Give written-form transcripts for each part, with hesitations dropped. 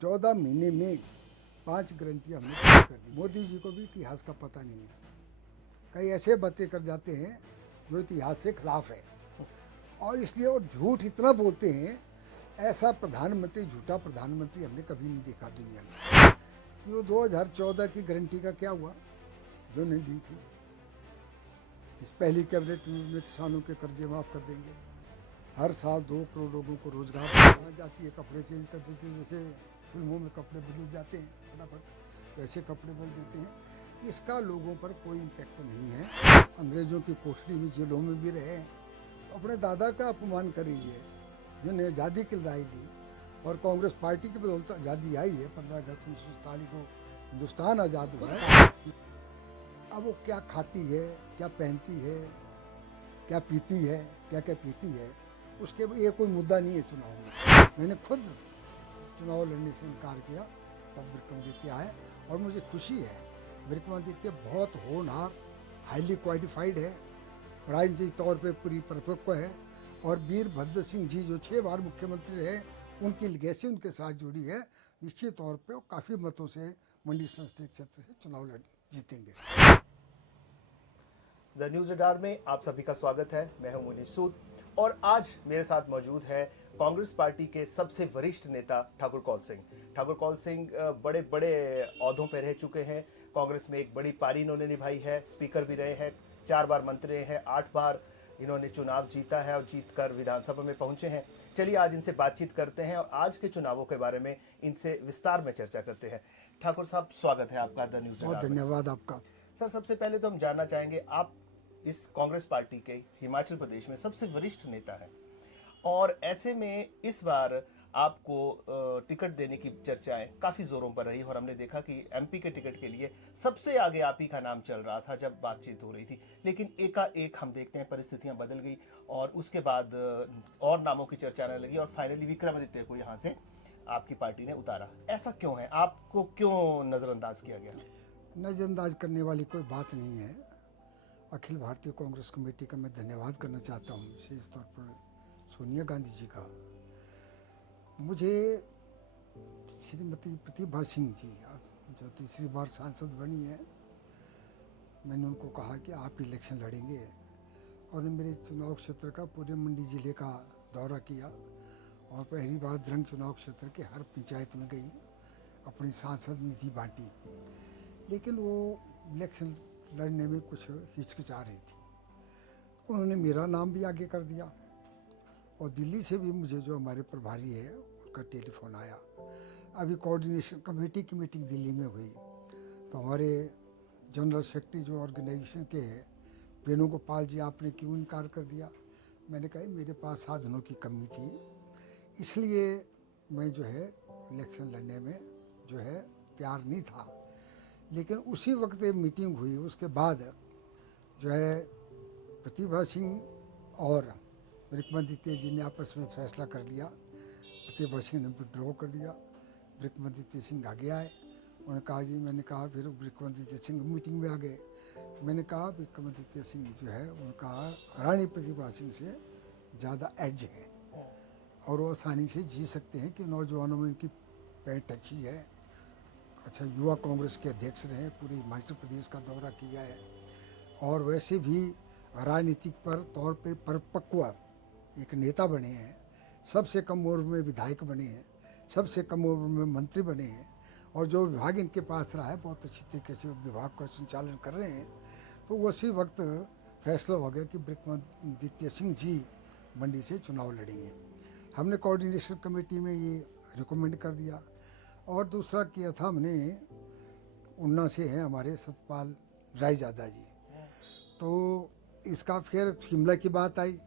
14 महीने में 5 गारंटियाँ हमने पूरी कर दी। मोदी जी को भी इतिहास का पता नहीं है, कई ऐसे बातें कर जाते हैं जो इतिहास के खिलाफ है, और इसलिए वो झूठ इतना बोलते हैं। ऐसा प्रधानमंत्री, झूठा प्रधानमंत्री हमने कभी नहीं देखा दुनिया में। ये 2014 की गारंटी का क्या हुआ जो नहीं दी थी? इस पहली कैबिनेट में किसानों के कर्जे माफ़ कर देंगे, हर साल 2 करोड़ लोगों को रोजगार आ जाती है, कपड़े चेंज कर देते हैं, जैसे फिल्मों में कपड़े बदल जाते हैं फटाफट, वैसे कपड़े बदल देते हैं। इसका लोगों पर कोई इम्पैक्ट नहीं है। अंग्रेजों की कोठरी में, जेलों में भी रहे, अपने दादा का अपमान कर रही है जिन्हें आज़ादी दिलाई दी, और कांग्रेस पार्टी की बदौलत आज़ादी आई है। 15 अगस्त 1947 को हिंदुस्तान आज़ाद हुआ है। अब वो क्या खाती है, क्या पहनती है, क्या पीती है, क्या क्या पीती है, उसके ये कोई मुद्दा नहीं है चुनाव में। मैंने खुद चुनाव लड़ने से इनकार किया, तब विक्रमादित्य आए, और मुझे खुशी है। विक्रमादित्य बहुत होनहार, हाईली क्वालिफाइड है, राजनीतिक तौर पे पूरी परिपक्व है, और वीरभद्र सिंह जी जो 6 बार मुख्यमंत्री रहे, उनकी लेगेसी उनके साथ जुड़ी है। निश्चित तौर पे वो काफ़ी मतों से मंडी संसदीय क्षेत्र से चुनाव जीतेंगे। द न्यूज रडार में आप सभी का स्वागत है। मैं हूं मुनीश सूद और आज मेरे साथ मौजूद है कांग्रेस पार्टी के सबसे वरिष्ठ नेता ठाकुर कौल सिंह। ठाकुर कौल सिंह बड़े बड़े ओहदों पर रह चुके हैं। कांग्रेस में एक बड़ी पारी इन्होंने निभाई है, स्पीकर भी रहे हैं, 4 बार मंत्री रहे हैं, 8 बार इन्होंने चुनाव जीता है और जीतकर विधानसभा में पहुंचे हैं। चलिए आज इनसे बातचीत करते हैं और आज के चुनावों के बारे में इनसे विस्तार में चर्चा करते हैं। ठाकुर साहब, स्वागत है आपका द न्यूज बहुत रडार में। धन्यवाद आपका। सर, सबसे पहले तो हम जानना चाहेंगे, आप इस कांग्रेस पार्टी के हिमाचल प्रदेश में सबसे वरिष्ठ नेता हैं, और ऐसे में इस बार आपको टिकट देने की चर्चाएं काफी जोरों पर रही, और हमने देखा कि एमपी के टिकट के लिए सबसे आगे आप ही का नाम चल रहा था जब बातचीत हो रही थी। लेकिन एकाएक हम देखते हैं परिस्थितियां बदल गई, और उसके बाद और नामों की चर्चा आने लगी, और फाइनली विक्रमादित्य को यहाँ से आपकी पार्टी ने उतारा। ऐसा क्यों है? आपको क्यों नजरअंदाज किया गया? नज़रअंदाज करने वाली कोई बात नहीं है। अखिल भारतीय कांग्रेस कमेटी का मैं धन्यवाद करना चाहता हूँ, विशेष तौर पर सोनिया गांधी जी का। मुझे श्रीमती प्रतिभा सिंह जी, जो तीसरी बार सांसद बनी है, मैंने उनको कहा कि आप इलेक्शन लड़ेंगे, और मेरे चुनाव क्षेत्र का, पूरे मंडी जिले का दौरा किया, और पहली बार द्रंग चुनाव क्षेत्र के हर पंचायत में गई, अपनी सांसद निधि बांटी। लेकिन वो इलेक्शन लड़ने में कुछ हिचकिचा रही थी। उन्होंने मेरा नाम भी आगे कर दिया, और दिल्ली से भी मुझे, जो हमारे प्रभारी है, उनका टेलीफोन आया। अभी कोऑर्डिनेशन कमेटी की मीटिंग दिल्ली में हुई, तो हमारे जनरल सेक्रेटरी जो ऑर्गेनाइजेशन के हैं, वेणुगोपाल जी, आपने क्यों इनकार कर दिया? मैंने कहा मेरे पास साधनों की कमी थी, इसलिए मैं जो है इलेक्शन लड़ने में जो है तैयार नहीं था। लेकिन उसी वक्त ये मीटिंग हुई, उसके बाद जो है प्रतिभा सिंह और विक्रमादित्य जी ने आपस में फैसला कर लिया। प्रतिभा सिंह ने विड्रॉ कर दिया, विक्रमादित्य सिंह आगे आए। उन्होंने कहा जी, मैंने कहा, फिर विक्रमादित्य सिंह मीटिंग में आ गए। मैंने कहा विक्रमादित्य सिंह जो है, उनका रानी प्रतिभा सिंह से ज़्यादा एज है, और वो आसानी से जी सकते हैं, कि नौजवानों में इनकी पैठ अच्छी है। अच्छा, युवा कांग्रेस के अध्यक्ष रहे, पूरे हिमाचल प्रदेश का दौरा किया है, और वैसे भी राजनीतिक पर तौर पर परिपक्व एक नेता बने हैं। सबसे कम उम्र में विधायक बने हैं, सबसे कम उम्र में मंत्री बने हैं, और जो विभाग इनके पास रहा है, बहुत अच्छी तरीके से विभाग का संचालन कर रहे हैं। तो उसी वक्त फैसला हो गया कि विक्रमादित्य सिंह जी मंडी से चुनाव लड़ेंगे। हमने कोऑर्डिनेशन कमेटी में ये रिकमेंड कर दिया। और दूसरा किया था हमने, उन्ना से हैं हमारे सतपाल रायजादा जी, तो इसका फिर शिमला की बात आई।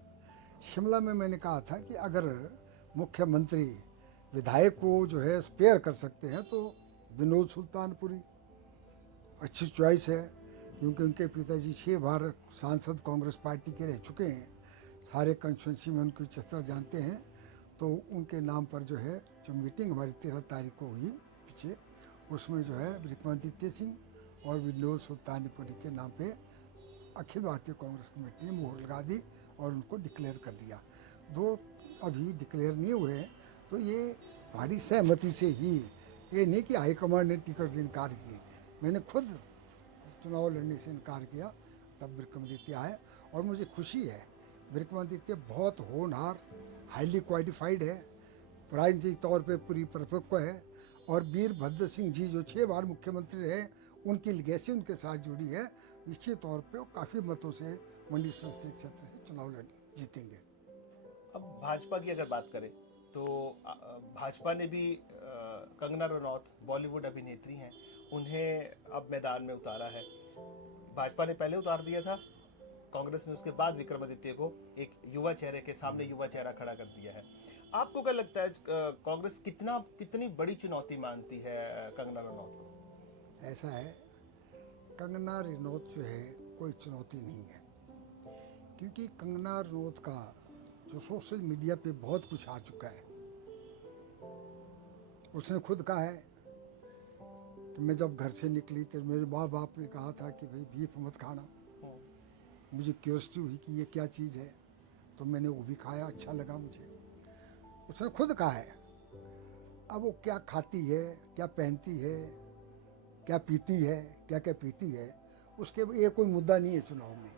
शिमला में मैंने कहा था कि अगर मुख्यमंत्री विधायक को जो है स्पेयर कर सकते हैं, तो विनोद सुल्तानपुरी अच्छी चॉइस है, क्योंकि उनके पिताजी 6 बार सांसद कांग्रेस पार्टी के रह चुके हैं, सारे कंस्टिट्यूंसी में उनकी चित्र जानते हैं। तो उनके नाम पर जो है, जो मीटिंग हमारी 13 तारीख को हुई पीछे, उसमें जो है विक्रमादित्य सिंह और विनोद सुल्तानपुरी के नाम पे अखिल भारतीय कांग्रेस कमेटी ने मोहर लगा दी और उनको डिक्लेयर कर दिया। 2 अभी डिक्लेयर नहीं हुए हैं, तो ये भारी सहमति से ही ये नहीं कि हाईकमांड ने टिकट से इनकार किए, मैंने खुद चुनाव लड़ने से इनकार किया, तब विक्रमादित्य आए। और मुझे खुशी है, विक्रमादित्य बहुत होनहार, हाईली क्वालिफाइड है, राजनीतिक तौर पे पूरी परिपक्व है। और वीरभद्र सिंह जी जो 6 बार मुख्यमंत्री रहे, उनकी लिगेसी उनके साथ जुड़ी है। निश्चित तौर पे वो काफ़ी मतों से मंडी संसदीय क्षेत्र से चुनाव जीतेंगे। अब भाजपा की अगर बात करें तो भाजपा ने भी कंगना रनौत बॉलीवुड अभिनेत्री हैं, उन्हें अब मैदान में उतारा है। भाजपा ने पहले उतार दिया था, कांग्रेस ने उसके बाद विक्रमादित्य को एक युवा चेहरे के सामने युवा चेहरा खड़ा कर दिया है। आपको क्या लगता है कांग्रेस कितनी बड़ी चुनौती मानती है कंगना रनौत को? ऐसा है, कंगना रनौत जो है कोई चुनौती नहीं है, क्योंकि कंगना रनौत का जो सोशल मीडिया पे बहुत कुछ आ चुका है। उसने खुद कहा है कि मैं जब घर से निकली तो मेरे माँ बाप ने कहा था कि भाई बीफ मत खाना। मुझे क्यूरियोसिटी हुई कि ये क्या चीज़ है, तो मैंने वो भी खाया, अच्छा लगा मुझे। उसने खुद कहा है। अब वो क्या खाती है, क्या पहनती है, क्या पीती है, क्या क्या पीती है, उसके ये कोई मुद्दा नहीं है चुनाव में।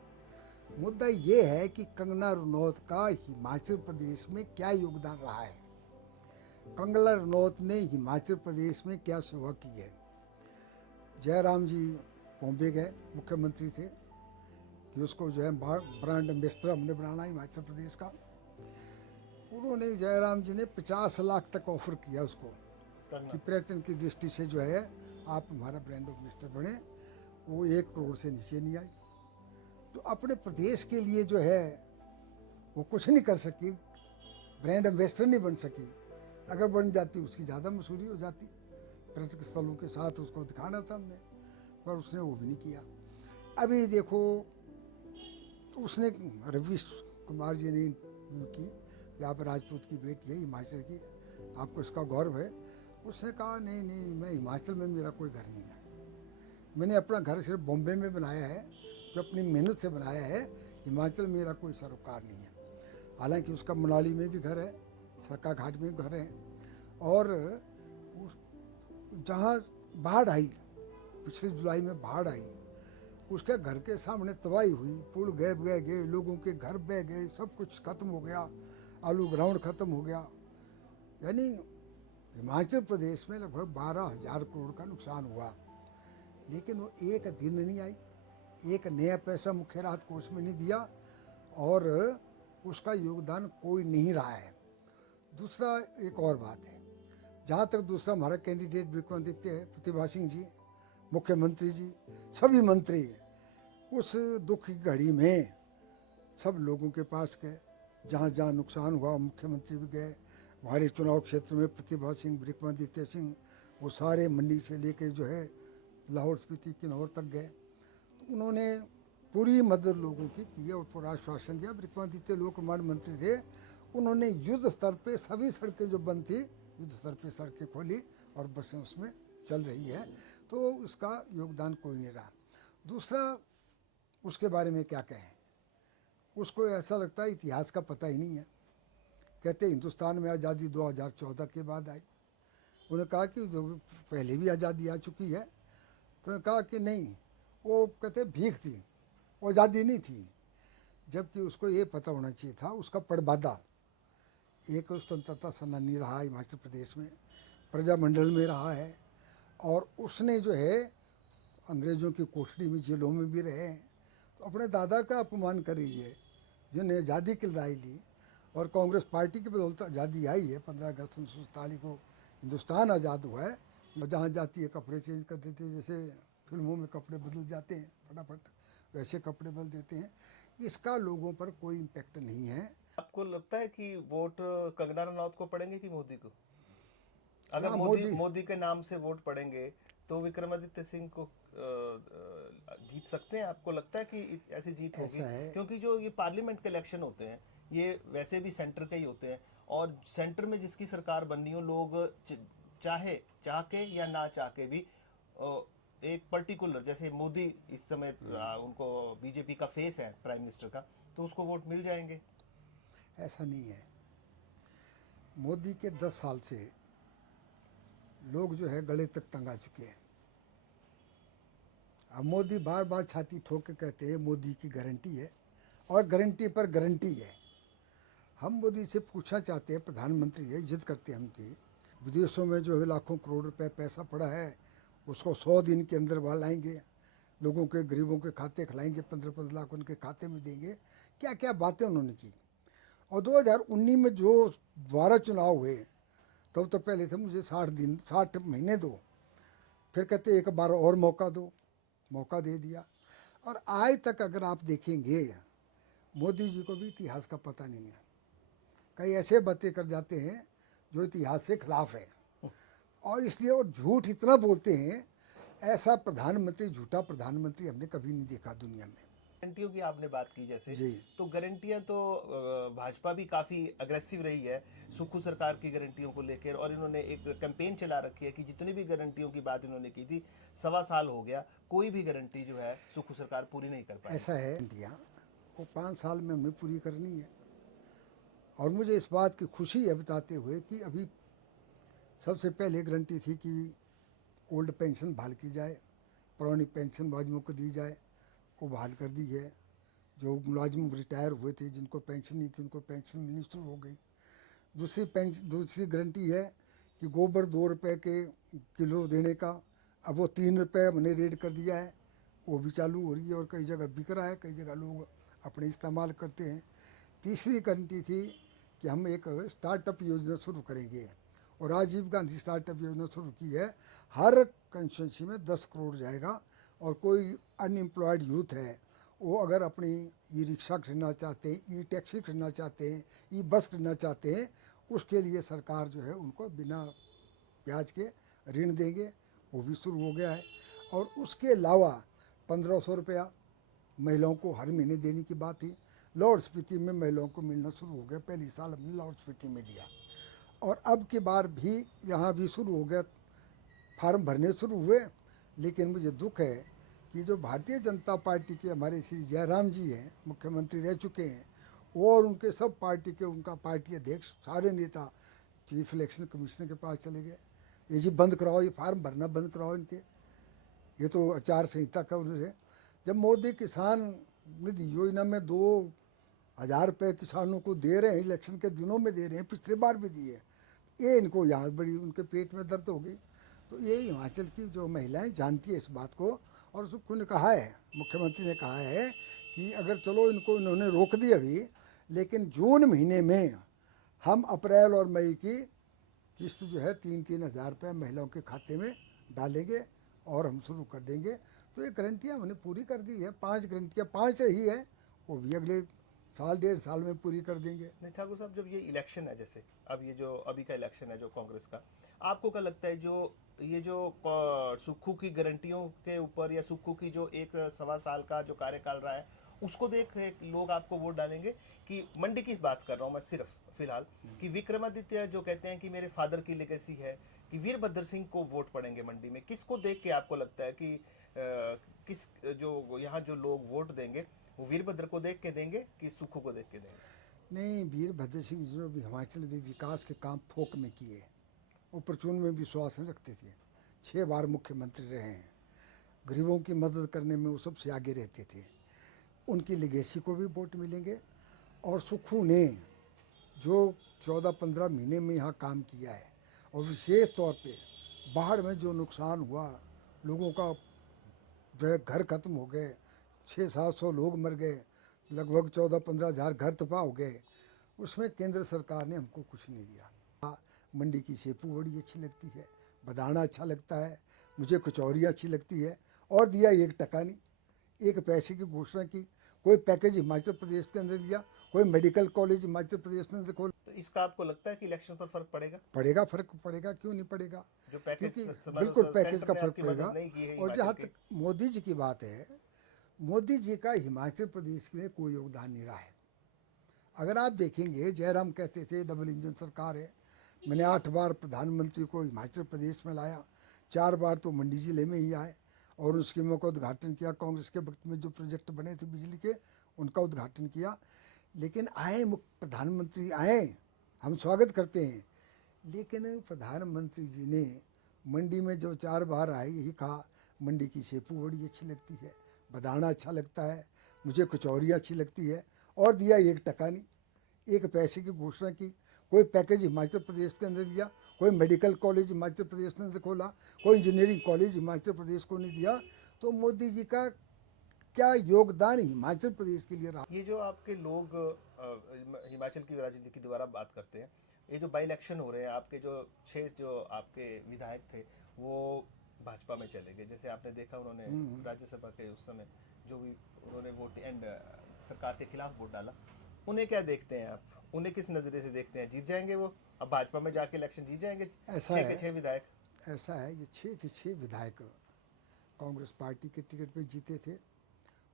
मुद्दा ये है कि कंगना रनौत का हिमाचल प्रदेश में क्या योगदान रहा है। कंगना रनौत ने हिमाचल प्रदेश में क्या सेवा की है। जयराम जी बॉम्बे गए, मुख्यमंत्री थे, कि उसको जो है ब्रांड एम्बेसडर हमने बनाना हिमाचल प्रदेश का। उन्होंने, जयराम जी ने 50 लाख तक ऑफर किया उसको कि पर्यटन की दृष्टि से जो है आप हमारा ब्रांड एम्बेसडर बने। वो 1 करोड़ से नीचे नहीं आई। तो अपने प्रदेश के लिए जो है वो कुछ नहीं कर सकी, ब्रांड एम्बेसडर नहीं बन सकी। अगर बन जाती उसकी ज़्यादा मशहूरी हो जाती, पर्यटक स्थलों के साथ उसको दिखाना था हमने, पर उसने वो भी नहीं किया। अभी देखो, उसने रवीश कुमार जी ने की कि आप राजपूत की बेटी है, हिमाचल की, आपको इसका गौरव है। उसने कहा नहीं नहीं, मैं हिमाचल में मेरा कोई घर नहीं है, मैंने अपना घर सिर्फ बॉम्बे में बनाया है, जो अपनी मेहनत से बनाया है। हिमाचल मेरा कोई सरोकार नहीं है। हालांकि उसका मनाली में भी घर है, सरका घाट में घर है। और जहाँ बाढ़ आई, पिछले जुलाई में बाढ़ आई, उसके घर के सामने तबाही हुई, पुल गए, लोगों के घर बह गए, सब कुछ खत्म हो गया, आलू ग्राउंड खत्म हो गया। यानी हिमाचल प्रदेश में लगभग 12,000 करोड़ का नुकसान हुआ, लेकिन वो एक दिन नहीं आई, एक नया पैसा मुख्य राहत कोष में नहीं दिया, और उसका योगदान कोई नहीं रहा है। दूसरा एक और बात है, जहाँ तक दूसरा हमारा कैंडिडेट विक्रमादित्य है, प्रतिभा सिंह जी, मुख्यमंत्री जी, सभी मंत्री उस दुख की घड़ी में सब लोगों के पास गए, जहाँ जहाँ नुकसान हुआ मुख्यमंत्री भी गए। हमारे चुनाव क्षेत्र में प्रतिभा सिंह, विक्रमादित्य सिंह, वो सारे मंडी से लेके जो है लाहौर स्पीति किन्नौर तक गए। तो उन्होंने पूरी मदद लोगों की है और पूरा आश्वासन दिया। विक्रमादित्य लोक निर्माण मंत्री थे, उन्होंने युद्ध स्तर पे सभी सड़कें जो बंद थी, युद्ध स्तर पे सड़कें खोली और बसें उसमें चल रही है। तो उसका योगदान कोई नहीं रहा। दूसरा, उसके बारे में क्या कहें, उसको ऐसा लगता है इतिहास का पता ही नहीं है। कहते हिंदुस्तान में आज़ादी 2014 के बाद आई। उन्होंने कहा कि जो पहले भी आज़ादी आ चुकी है, तो उन्होंने कहा कि नहीं, वो कहते भीख थी, वो आज़ादी नहीं थी। जबकि उसको ये पता होना चाहिए था, उसका पड़बादा एक स्वतंत्रता सेनानी रहा हिमाचल प्रदेश में, प्रजामंडल में रहा है, और उसने जो है अंग्रेज़ों की कोठरी में, जेलों में भी रहे हैं। तो अपने दादा का अपमान कर रही है, जिन्हें आज़ादी की लड़ाई ली, और कांग्रेस पार्टी की बदौलत आज़ादी आई है। 15 अगस्त 1947 को हिंदुस्तान आज़ाद हुआ है। जहाँ जाती है कपड़े चेंज कर देते हैं, जैसे फिल्मों में कपड़े बदल जाते हैं फटाफट, वैसे कपड़े बदल देते हैं। इसका लोगों पर कोई इम्पेक्ट नहीं है। आपको लगता है कि वोट कंगना रनौत को पड़ेंगे कि मोदी को? अगर हाँ, मोदी के नाम से वोट पड़ेंगे तो विक्रमादित्य सिंह को जीत सकते हैं? आपको लगता है कि ऐसी जीत होगी? ऐसा है, क्योंकि जो ये पार्लियामेंट के इलेक्शन होते हैं, ये वैसे भी सेंटर के ही होते हैं, और सेंटर में जिसकी सरकार बननी हो, लोग चाह के या ना चाह के भी एक पर्टिकुलर, जैसे मोदी इस समय उनको बीजेपी का फेस है, प्राइम मिनिस्टर का, तो उसको वोट मिल जाएंगे। ऐसा नहीं है। मोदी के 10 साल से लोग जो है गले तक तंग आ चुके हैं। अब मोदी बार बार छाती ठोक के कहते हैं मोदी की गारंटी है और गारंटी पर गारंटी है। हम मोदी से पूछना चाहते हैं, प्रधानमंत्री है, इज्जत करते हैं हम की, विदेशों में जो है लाखों करोड़ रुपए पैसा पड़ा है उसको 100 दिन के अंदर वहाँ लाएंगे, लोगों के गरीबों के खाते खिलाएंगे, 15-15 लाख उनके खाते में देंगे। क्या क्या बातें उन्होंने की। और 2019 में जो 12 चुनाव हुए तब तो पहले थे मुझे 60 महीने दो, फिर कहते एक बार और मौका दो, मौका दे दिया। और आज तक अगर आप देखेंगे मोदी जी को भी इतिहास का पता नहीं है। कई ऐसे बातें कर जाते हैं जो इतिहास से खिलाफ है, और इसलिए वो झूठ इतना बोलते हैं, ऐसा प्रधानमंत्री, झूठा प्रधानमंत्री हमने कभी नहीं देखा दुनिया में। गारंटियों की आपने बात की जैसे, जी। तो गारंटियां तो भाजपा भी काफी अग्रेसिव रही है सुक्खू सरकार की गारंटियों को लेकर, और इन्होंने एक कैंपेन चला रखी है कि जितनी भी गारंटियों की बात इन्होंने की थी, 1.25 साल हो गया, कोई भी गारंटी जो है सुक्खू सरकार पूरी नहीं कर पाई। ऐसा है, इंडिया वो 5 साल में हमें पूरी करनी है। और मुझे इस बात की खुशी है बताते हुए कि अभी सबसे पहले गारंटी थी कि ओल्ड पेंशन बहाल की जाए, पुरानी पेंशन मुलाजिमों को दी जाए, वो बहाल कर दी है। जो मुलाजिम रिटायर हुए थे, जिनको पेंशन नहीं थी, उनको पेंशन मिलनी शुरू हो गई। दूसरी गारंटी है कि गोबर 2 रुपये के किलो देने का, अब वो 3 रुपये हमने रेट कर दिया है, वो भी चालू हो रही है और कई जगह बिक रहा है, कई जगह लोग अपने इस्तेमाल करते हैं। तीसरी गारंटी थी कि हम एक स्टार्टअप योजना शुरू करेंगे, और राजीव गांधी स्टार्टअप योजना शुरू की है। हर कंस्टिट्यूंसी में 10 करोड़ जाएगा, और कोई अनएम्प्लॉयड यूथ है वो अगर अपनी ई रिक्शा खरीदना चाहते हैं, ई टैक्सी खरीदना चाहते हैं, ई बस खरीदना चाहते हैं, उसके लिए सरकार जो है उनको बिना ब्याज के ऋण देंगे, वो भी शुरू हो गया है। और उसके अलावा 1500 रुपया महिलाओं को हर महीने देने की बात थी। लाहौल स्पीति में महिलाओं को मिलना शुरू हो गया, पहली साल हमने लाहौल स्पीति में दिया, और अब की बार भी यहाँ भी शुरू हो गया, फार्म भरने शुरू हुए। लेकिन मुझे दुख है कि जो भारतीय जनता पार्टी के हमारे श्री जयराम जी हैं, मुख्यमंत्री रह चुके हैं, वो और उनके सब पार्टी के, उनका पार्टी अध्यक्ष, सारे नेता चीफ इलेक्शन कमिश्नर के पास चले गए। ये जी बंद कराओ, ये फार्म भरना बंद कराओ इनके, ये तो आचार संहिता का उधर है। जब मोदी किसान निधि योजना में 2000 रुपये किसानों को दे रहे हैं, इलेक्शन के दिनों में दे रहे हैं, पिछले बार भी दिए, ये इनको यहाँ बड़ी उनके पेट में दर्द हो गई। तो ये हिमाचल की जो महिलाएं जानती है इस बात को, और सुक्खू ने कहा है, मुख्यमंत्री ने कहा है कि अगर चलो इनको इन्होंने रोक दी अभी, लेकिन जून महीने में हम अप्रैल और मई की किस्त जो है 3-3 हज़ार रुपये महिलाओं के खाते में डालेंगे और हम शुरू कर देंगे। तो ये गारंटियाँ हमने पूरी कर दी है, 5 गारंटियाँ, 5 ही है, वो भी अगले साल 1.5 साल में पूरी कर देंगे। नहीं ठाकुर साहब, जब ये इलेक्शन है, जैसे अब ये जो अभी का इलेक्शन है जो कांग्रेस का, आपको क्या लगता है जो ये जो सुक्खू की गारंटियों के ऊपर, या सुक्खू की जो 1.25 साल का जो कार्यकाल रहा है, उसको देख लोग आपको वोट डालेंगे, कि मंडी की बात कर रहा हूँ मैं सिर्फ फिलहाल, कि विक्रमादित्य जो कहते हैं कि मेरे फादर की लेगेसी है, कि वीरभद्र सिंह को वोट पड़ेंगे मंडी में, किसको देख के आपको लगता है कि किस जो यहाँ जो लोग वोट देंगे वो वीरभद्र को देख के देंगे कि सुक्खू को देख के देंगे? नहीं, वीरभद्र सिंह जो भी हिमाचल में विकास के काम थोक में किए, वो परचून में विश्वास नहीं रखते थे, 6 बार मुख्यमंत्री रहे हैं, गरीबों की मदद करने में वो सबसे आगे रहते थे, उनकी लेगेसी को भी वोट मिलेंगे। और सुक्खू ने जो 14-15 महीने में यहाँ काम किया है, और विशेष तौर पे बाढ़ में जो नुकसान हुआ, लोगों का जो है घर खत्म हो गए, 600-700 लोग मर गए, लगभग 14-15 हज़ार घर तबाह हो गए, उसमें केंद्र सरकार ने हमको कुछ नहीं दिया। मंडी की सेपू बड़ी अच्छी लगती है, बदाना अच्छा लगता है, मुझे कचौरी अच्छी लगती है, और दिया 1 टका नहीं, 1 पैसे की घोषणा की, कोई पैकेज हिमाचल प्रदेश के अंदर दिया, कोई मेडिकल कॉलेज हिमाचल प्रदेश में खोल। तो इसका आपको लगता है कि इलेक्शन पर फर्क पड़ेगा? पड़ेगा, फर्क पड़ेगा, क्यों नहीं पड़ेगा, जो पैकेज क्योंकि बिल्कुल पैकेज का फर्क पड़ेगा। नहीं की है और जहाँ तक मोदी जी की बात है, मोदी जी का हिमाचल प्रदेश में कोई योगदान नहीं रहा है। अगर आप देखेंगे, जयराम कहते थे डबल इंजन सरकार है, मैंने 8 बार प्रधानमंत्री को हिमाचल प्रदेश में लाया, 4 बार तो मंडी जिले में ही आए, और उन स्कीमों का उद्घाटन किया, कांग्रेस के वक्त में जो प्रोजेक्ट बने थे बिजली के, उनका उद्घाटन किया। लेकिन आए प्रधानमंत्री आए, हम स्वागत करते हैं, लेकिन प्रधानमंत्री जी ने मंडी में जो 4 बार आए यही कहा मंडी की शेपू बड़ी अच्छी लगती है, बदाना अच्छा लगता है, मुझे कचौरी अच्छी लगती है, और दिया 1 टका नहीं, 1 पैसे की घोषणा की। कोई पैकेज हिमाचल प्रदेश के अंदर दिया, कोई मेडिकल कॉलेज हिमाचल प्रदेश ने खोला, कोई इंजीनियरिंग कॉलेज हिमाचल प्रदेश को नहीं दिया। तो मोदी जी का क्या योगदान हिमाचल प्रदेश के लिए रहा। ये जो आपके लोग हिमाचल की राजनीति की दोबारा बात करते हैं, ये जो बाई इलेक्शन हो रहे हैं, आपके जो 6 जो आपके विधायक थे वो भाजपा में चले गए। जैसे आपने देखा उन्होंने राज्यसभा के उस समय जो भी उन्होंने वोट एंड सरकार के खिलाफ वोट डाला, उन्हें क्या देखते हैं आप? उन्हें किस नजरिए से देखते हैं? जीत जाएंगे वो? अब भाजपा में जाके इलेक्शन जीत जाएंगे? ऐसा 6 के 6 विधायक। ऐसा है, ये 6 के 6 विधायक कांग्रेस पार्टी के टिकट पे जीते थे,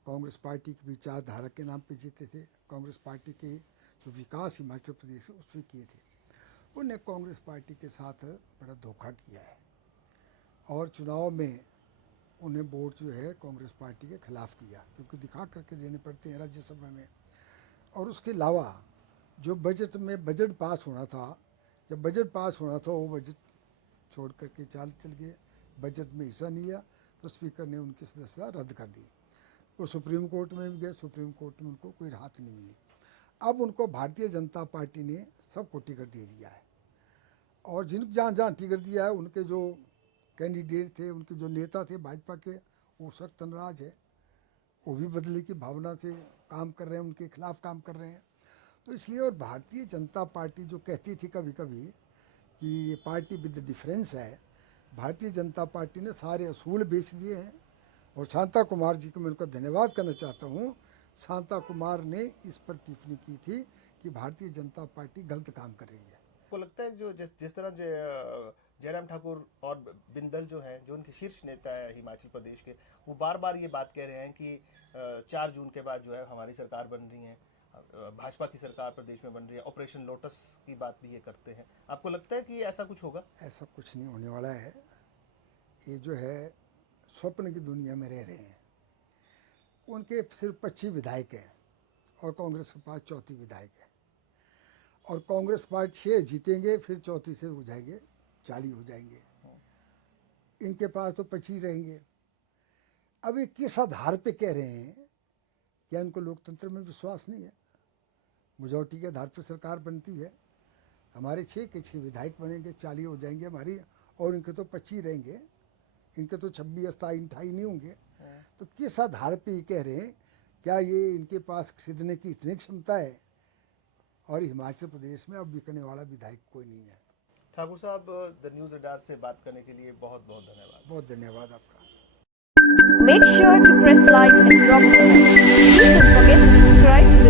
कांग्रेस पार्टी की विचारधारा के नाम पे जीते थे, कांग्रेस पार्टी के जो विकास हिमाचल प्रदेश उस पर किए थे। उन्हें कांग्रेस पार्टी के साथ बड़ा धोखा किया है और चुनाव में उन्हें वोट जो है कांग्रेस पार्टी के खिलाफ दिया, क्योंकि दिखा करके देने पड़ते हैं राज्यसभा में। और उसके अलावा जो बजट में बजट पास होना था, जब बजट पास होना था वो बजट छोड़ करके चल गए, बजट में हिस्सा नहीं लिया, तो स्पीकर ने उनकी सदस्यता रद्द कर दी। वो सुप्रीम कोर्ट में भी गए, सुप्रीम कोर्ट में उनको कोई राहत नहीं मिली। अब उनको भारतीय जनता पार्टी ने सबको टिकट दे दिया है, और जिन जहाँ जहाँ टिकट दिया है उनके जो कैंडिडेट थे, उनके जो नेता थे भाजपा के, वो सख्त नाराज है, वो भी बदले की भावना से काम कर रहे हैं, उनके खिलाफ काम कर रहे हैं। तो इसलिए, और भारतीय जनता पार्टी जो कहती थी कभी कभी कि ये पार्टी विद डिफरेंस है, भारतीय जनता पार्टी ने सारे असूल बेच दिए हैं। और शांता कुमार जी को मैं उनका धन्यवाद करना चाहता हूँ। शांता कुमार ने इस पर टिप्पणी की थी कि भारतीय जनता पार्टी गलत काम कर रही है। आपको लगता है जो जिस तरह जयराम ठाकुर और बिंदल जो हैं, जो उनके शीर्ष नेता है हिमाचल प्रदेश के, वो बार बार ये बात कह रहे हैं कि 4 जून के बाद जो है हमारी सरकार बन रही है, भाजपा की सरकार प्रदेश में बन रही है, ऑपरेशन लोटस की बात भी ये करते हैं। आपको लगता है कि ऐसा कुछ होगा? ऐसा कुछ नहीं होने वाला है। ये जो है स्वप्न की दुनिया में रह रहे हैं। उनके सिर्फ 25 विधायक हैं और कांग्रेस के पास 34 विधायक है, और कांग्रेस पार्टी 6 जीतेंगे, फिर 34 से हो जाएंगे, 40 हो जाएंगे। इनके पास तो 25 रहेंगे। अब ये किस आधार पे कह रहे हैं? क्या इनको लोकतंत्र में विश्वास नहीं है? मेजॉरिटी के आधार पर सरकार बनती है। हमारे 6 के 6 विधायक बनेंगे, 40 हो जाएंगे हमारी, और इनके तो 25 रहेंगे, इनके तो 26, 27, 28 नहीं होंगे। तो किस आधार पे ये कह रहे हैं? क्या ये इनके पास खरीदने की इतनी क्षमता है? और हिमाचल प्रदेश में अब बिकने वाला विधायक कोई नहीं है। ठाकुर साहब, द न्यूज़ रडार से बात करने के लिए बहुत बहुत धन्यवाद। बहुत धन्यवाद आपका। Make sure to press like and drop a comment. Please don't forget to subscribe to the